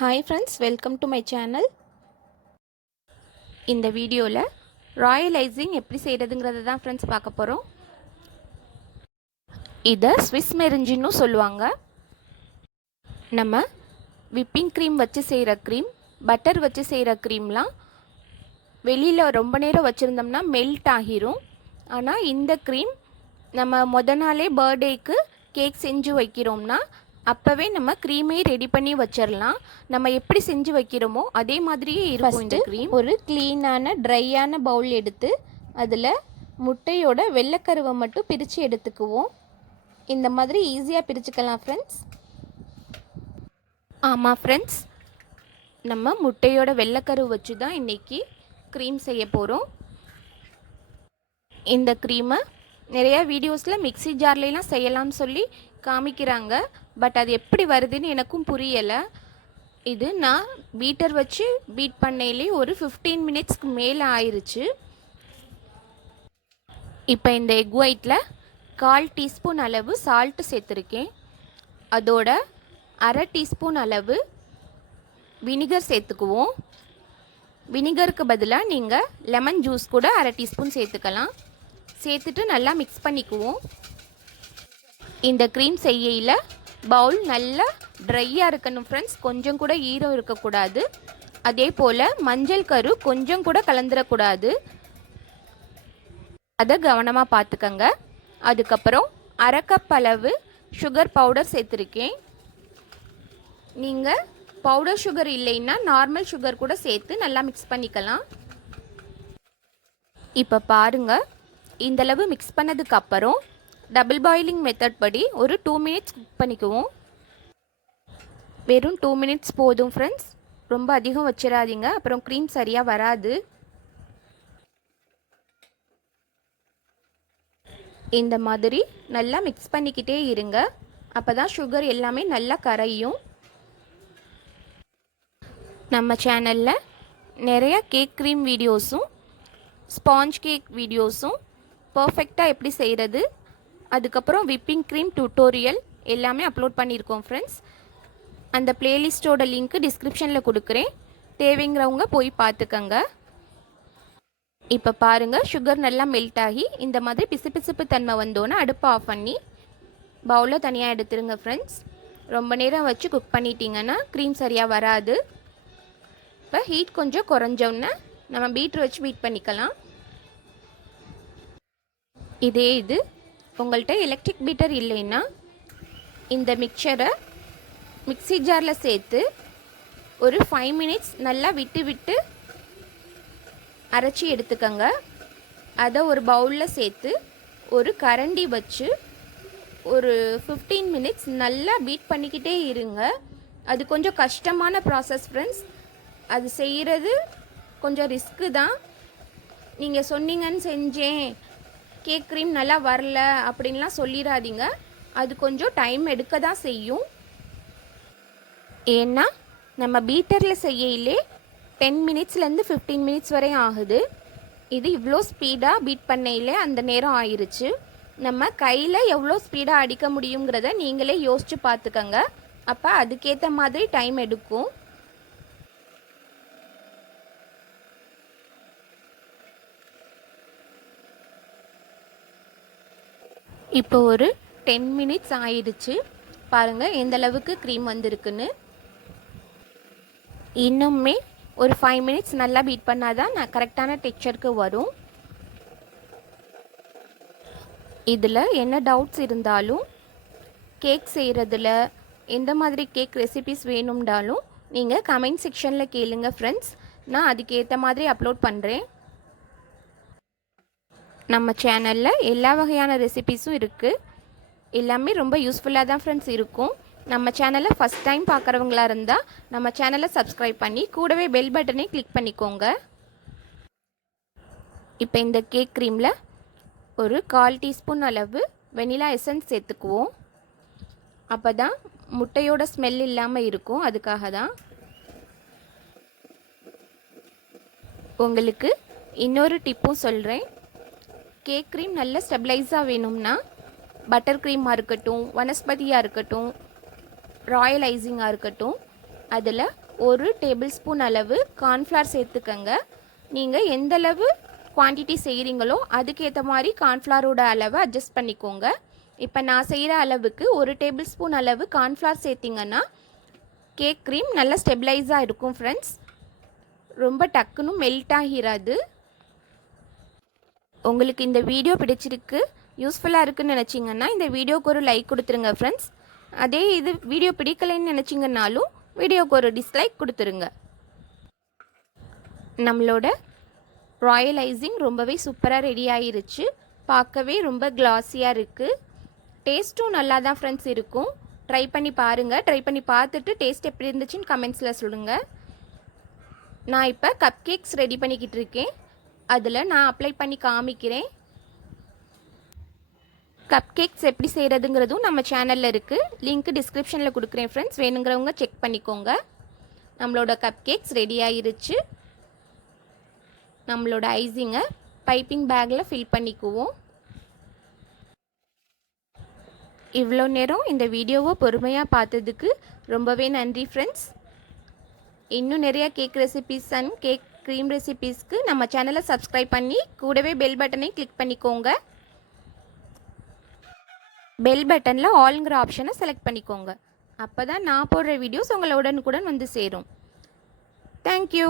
Hi friends, welcome to my channel. இந்த வீடியோவில் Royal icing எப்படி செய்கிறதுங்கிறத தான் ஃப்ரெண்ட்ஸ் பார்க்க போகிறோம். இதை ஸ்விஸ் மெரிஞ்சின்னு சொல்லுவாங்க. நம்ம விப்பிங் க்ரீம் வச்சு செய்கிற க்ரீம், பட்டர் வச்சு செய்கிற க்ரீம்லாம் வெளியில் ரொம்ப நேரம் வச்சுருந்தோம்னா மெல்ட் ஆகிரும். ஆனால் இந்த க்ரீம் நம்ம நாளே பர்த்டேக்கு கேக் செஞ்சு வைக்கிறோம்னா அப்போவே நம்ம க்ரீமே ரெடி பண்ணி வச்சிடலாம். நம்ம எப்படி செஞ்சு வைக்கிறோமோ அதே மாதிரியே இருக்கும் இந்த க்ரீம். ஒரு க்ளீனான ட்ரையான பவுல் எடுத்து அதில் முட்டையோட வெள்ளைக்கருவை மட்டும் பிரித்து எடுத்துக்குவோம். இந்த மாதிரி ஈஸியாக பிரிச்சுக்கலாம் ஃப்ரெண்ட்ஸ். ஆமாம் ஃப்ரெண்ட்ஸ், நம்ம முட்டையோட வெள்ளைக்கருவை வச்சு தான் இன்றைக்கி க்ரீம் செய்ய போகிறோம். இந்த க்ரீமை நிறையா வீடியோஸில் மிக்ஸி ஜார்லாம் செய்யலாம்னு சொல்லி காமிக்கிறாங்க. பட் அது எப்படி வருதுன்னு எனக்கும் புரியலை. இது நான் பீட்டர் வச்சு பீட் பண்ணையிலே ஒரு 15 மினிட்ஸ்க்கு மேலே ஆயிடுச்சு. இப்போ இந்த எக் ஒயிட்டில் 1/4 டீஸ்பூன் அளவு சால்ட்டு சேர்த்துருக்கேன். அதோட 1/2 டீஸ்பூன் அளவு வினிகர் சேர்த்துக்குவோம். வினிகருக்கு பதிலாக நீங்கள் லெமன் ஜூஸ் கூட 1/2 டீஸ்பூன் சேர்த்துக்கலாம். சேர்த்துட்டு நல்லா மிக்ஸ் பண்ணிக்குவோம். இந்த க்ரீம் செய்யையில் பவுல் நல்லா ட்ரையாக இருக்கணும் ஃப்ரெண்ட்ஸ், கொஞ்சம் கூட ஈரம் இருக்கக்கூடாது. அதே போல் மஞ்சள் கரு கொஞ்சம் கூட கலந்துடக்கூடாது, அதை கவனமாக பார்த்துக்கங்க. அதுக்கப்புறம் 1/2 கப் அளவு சுகர் பவுடர் சேர்த்துருக்கேன். நீங்கள் பவுடர் சுகர் இல்லைன்னா நார்மல் சுகர் கூட சேர்த்து நல்லா மிக்ஸ் பண்ணிக்கலாம். இப்போ பாருங்கள், இந்தளவு மிக்ஸ் பண்ணதுக்கப்புறம் டபுள் பாயிலிங் மெத்தட் படி ஒரு 2 மினிட்ஸ் குக் பண்ணிக்குவோம். வெறும் 2 மினிட்ஸ் போதும் ஃப்ரெண்ட்ஸ், ரொம்ப அதிகம் வச்சிடாதீங்க, அப்புறம் க்ரீம் சரியாக வராது. இந்த மாதிரி நல்லா மிக்ஸ் பண்ணிக்கிட்டே இருங்க, அப்போ தான் சுகர் எல்லாமே நல்லா கரையும். நம்ம சேனலில் நிறைய கேக் க்ரீம் வீடியோஸும் ஸ்பாஞ்ச் கேக் வீடியோஸும் பர்ஃபெக்டாக எப்படி செய்கிறது, அதுக்கப்புறம் விப்பிங் க்ரீம் டியூட்டோரியல் எல்லாமே அப்லோட் பண்ணியிருக்கோம் ஃப்ரெண்ட்ஸ். அந்த பிளேலிஸ்ட்டோட லிங்க்கு டிஸ்கிரிப்ஷனில் கொடுக்குறேன், தேவைங்கிறவங்க போய் பார்த்துக்கங்க. இப்போ பாருங்கள், சுகர் நல்லா மெல்ட் ஆகி இந்த மாதிரி பிசுபிசுப்பு தன்மை வந்தோன்னே அடுப்பை ஆஃப் பண்ணி பவுலில் தனியாக எடுத்துருங்க ஃப்ரெண்ட்ஸ். ரொம்ப நேரம் வச்சு குக் பண்ணிட்டீங்கன்னா க்ரீம் சரியாக வராது. இப்போ ஹீட் கொஞ்சம் குறைஞ்சோன்னே நம்ம பீட்ரு வச்சு பீட் பண்ணிக்கலாம். இதே இது உங்கள்கிட்ட எலக்ட்ரிக் பீட்டர் இல்லைன்னா இந்த மிக்சரை மிக்ஸி ஜாரில் சேர்த்து ஒரு 5 மினிட்ஸ் நல்லா விட்டு விட்டு அரைச்சி எடுத்துக்கங்க. அதை ஒரு பவுலில் சேர்த்து ஒரு கரண்டி வச்சு ஒரு 15 மினிட்ஸ் நல்லா பீட் பண்ணிக்கிட்டே இருங்க. அது கொஞ்சம் கஷ்டமான ப்ராசஸ் ஃப்ரெண்ட்ஸ், அது செய்கிறது கொஞ்சம் ரிஸ்க்கு தான். நீங்கள் சொன்னீங்கன்னு செஞ்சேன், கேக் க்ரீம் நல்லா வரல அப்படின்லாம் சொல்லிடாதீங்க. அது கொஞ்சம் டைம் எடுக்க தான் செய்யும். ஏன்னா நம்ம பீட்டரில் செய்யலே 10 மினிட்ஸ்லேருந்து 15 மினிட்ஸ் வரையும் ஆகுது. இது இவ்வளோ ஸ்பீடாக பீட் பண்ணையிலே அந்த நேரம் ஆயிடுச்சு. நம்ம கையில் எவ்வளோ ஸ்பீடாக அடிக்க முடியுங்கிறத நீங்களே யோசித்து பார்த்துக்கங்க. அப்போ அதுக்கேற்ற மாதிரி டைம் எடுக்கும். இப்போ ஒரு 10 மினிட்ஸ் ஆயிடுச்சு. பாருங்கள் எந்த அளவுக்கு க்ரீம் வந்திருக்குன்னு. இன்னுமே ஒரு 5 மினிட்ஸ் நல்லா பீட் பண்ணால் தான் கரெக்டான டெக்ஸ்சருக்கு வரும். இதில் என்ன டவுட்ஸ் இருந்தாலும், கேக் செய்கிறதுல எந்த மாதிரி கேக் ரெசிபிஸ் வேணும்னாலும் நீங்கள் கமெண்ட் செக்ஷனில் கேளுங்க ஃப்ரெண்ட்ஸ், நான் அதுக்கேற்ற மாதிரி அப்லோட் பண்ணுறேன். நம்ம சேனலில் எல்லா வகையான ரெசிபீஸும் இருக்குது. எல்லாமே ரொம்ப யூஸ்ஃபுல்லாக தான் ஃப்ரெண்ட்ஸ் இருக்கும். நம்ம சேனலை ஃபஸ்ட் டைம் பார்க்குறவங்களா இருந்தால் நம்ம சேனலை சப்ஸ்கிரைப் பண்ணி கூடவே பெல் பட்டனை கிளிக் பண்ணிக்கோங்க. இப்போ இந்த கேக் க்ரீமில் ஒரு 1/4 டீஸ்பூன் அளவு வெனிலா எசன்ஸ் சேர்த்துக்குவோம். அப்போ தான் முட்டையோட ஸ்மெல் இல்லாமல் இருக்கும், அதுக்காக தான். உங்களுக்கு இன்னொரு டிப்பும் சொல்கிறேன். கேக் க்ரீம் நல்ல ஸ்டெபிளைஸாக வேணும்னா பட்டர் க்ரீமாக இருக்கட்டும், வனஸ்பதியாக இருக்கட்டும், ராயல் ஐசிங்காக இருக்கட்டும், அதில் 1 டேபிள் ஸ்பூன் அளவு கார்ன்ஃப்ளவர் சேர்த்துக்கங்க. நீங்கள் எந்த அளவு குவான்டிட்டி செய்கிறீங்களோ அதுக்கேற்ற மாதிரி கார்ன்ஃப்ளவரோட அளவை அட்ஜஸ்ட் பண்ணிக்கோங்க. இப்போ நான் செய்கிற அளவுக்கு 1 டேபிள் ஸ்பூன் அளவு கார்ன்ஃப்ளவர் சேர்த்திங்கன்னா கேக் க்ரீம் நல்லா ஸ்டெபிளைஸாக இருக்கும் ஃப்ரெண்ட்ஸ். ரொம்ப டக்குன்னு மெல்ட் ஆகிராது. உங்களுக்கு இந்த வீடியோ பிடிச்சிருக்கு, யூஸ்ஃபுல்லாக இருக்குன்னு நினச்சிங்கன்னா இந்த வீடியோக்கு ஒரு லைக் கொடுத்துருங்க ஃப்ரெண்ட்ஸ். அதே இது வீடியோ பிடிக்கலைன்னு நினச்சிங்கன்னாலும் வீடியோக்கு ஒரு டிஸ்லைக் கொடுத்துருங்க. நம்மளோட ராயல் ஐசிங் ரொம்பவே சூப்பராக ரெடி ஆயிருச்சு. பார்க்கவே ரொம்ப கிளாஸியாக இருக்குது. டேஸ்ட்டும் நல்லா தான் ஃப்ரெண்ட்ஸ் இருக்கும். ட்ரை பண்ணி பாருங்கள். ட்ரை பண்ணி பார்த்துட்டு டேஸ்ட் எப்படி இருந்துச்சுன்னு கமெண்ட்ஸில் சொல்லுங்கள். நான் இப்போ கப் கேக்ஸ் ரெடி பண்ணிக்கிட்டு இருக்கேன். அதில் நான் அப்ளை பண்ணி காமிக்கிறேன். கப் கேக்ஸ் எப்படி செய்கிறதுங்கிறதும் நம்ம சேனலில் இருக்குது. லிங்க் டிஸ்கிரிப்ஷனில் கொடுக்குறேன் ஃப்ரெண்ட்ஸ். வேணுங்கிறவங்க செக் பண்ணிக்கோங்க. நம்மளோட கப் கேக்ஸ் ரெடி ஆயிருச்சு. நம்மளோட ஐசிங்கை பைப்பிங் பேக்கில் ஃபில் பண்ணிக்குவோம். இவ்வளோ நேரம் இந்த வீடியோவை பொறுமையாக பார்த்ததுக்கு ரொம்பவே நன்றி ஃப்ரெண்ட்ஸ். இன்னும் நிறைய cake recipes and cake cream ரெசிபீஸ்க்கு நம்ம சேனலை சப்ஸ்கிரைப் பண்ணி கூடவே பெல் பட்டனை கிளிக் பண்ணிக்கோங்க. பெல் பட்டனில் ஆல்ங்கிற ஆப்ஷனை செலக்ட் பண்ணிக்கோங்க. அப்போ தான் நான் போடுற வீடியோஸ் உங்களோட உடனுக்குடன் வந்து சேரும். தேங்க்யூ.